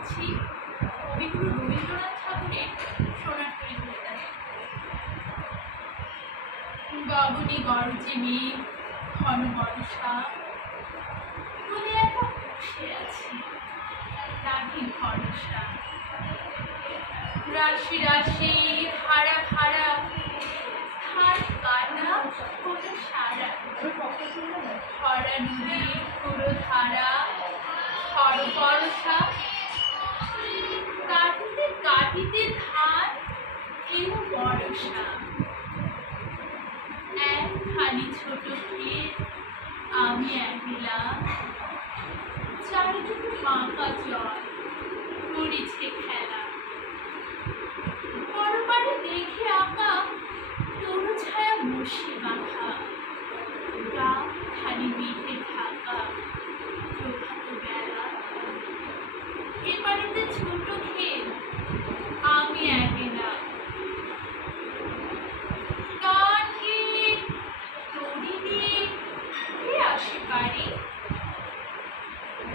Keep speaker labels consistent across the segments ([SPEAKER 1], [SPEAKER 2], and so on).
[SPEAKER 1] পড়ছি কবিগুরু রবীন্দ্রনাথ ঠাকুরের সোনার তরী কবিতা গগনে ঘন বর্ষা। বলে বসে আছি রাগি ভরসা। রাশি রাশি, ধারা ধারা, ধার কাটা কোনো সারা। খরা নদী পুরো ধারা খর বর্ষা এও এক খালি ছোট ক্ষেত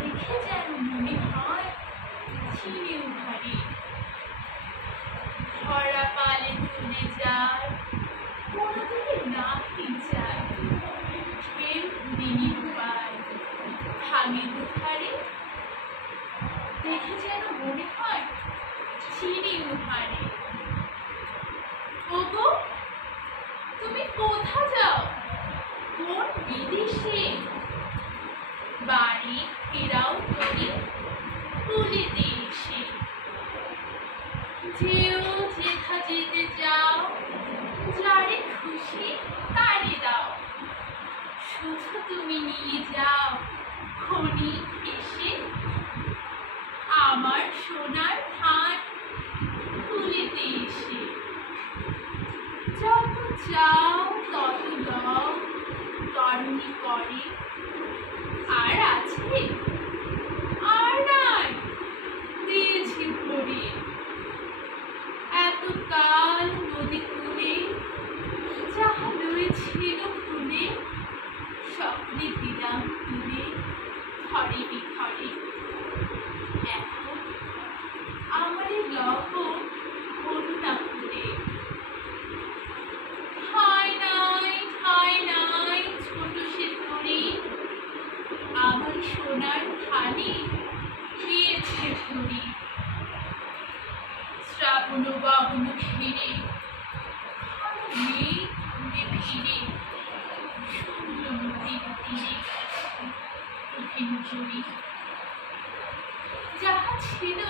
[SPEAKER 1] দেখে যেন মনে হয় দেখে যেন মনে হয় ওগো তুমি কোথা যাও কোন বিদেশে বাড়ি ফেরাও করি তুলিতে এসে যেও যেথা যেতে যাও যারে খুশি তারে দাও শুধু তুমি নিয়ে যাও। খনি এসে আমার সোনার ধান তুলিতে এসে। যত চাও তত দাও তরণি করে দিলাম তুলে ঘরে বিঘরে। এখন আমার এই করুণা ফুলে ঠাই নাই ঠাই নাই ছোট সে তরি আমার সোনার থালি দিয়েছে পুরী শ্রাবণ বাবন ঘিরে মেঘ ঘুরে ফিরে সুন্দর নদীর তীরে কঠিন জুড়ি যাহা ছিল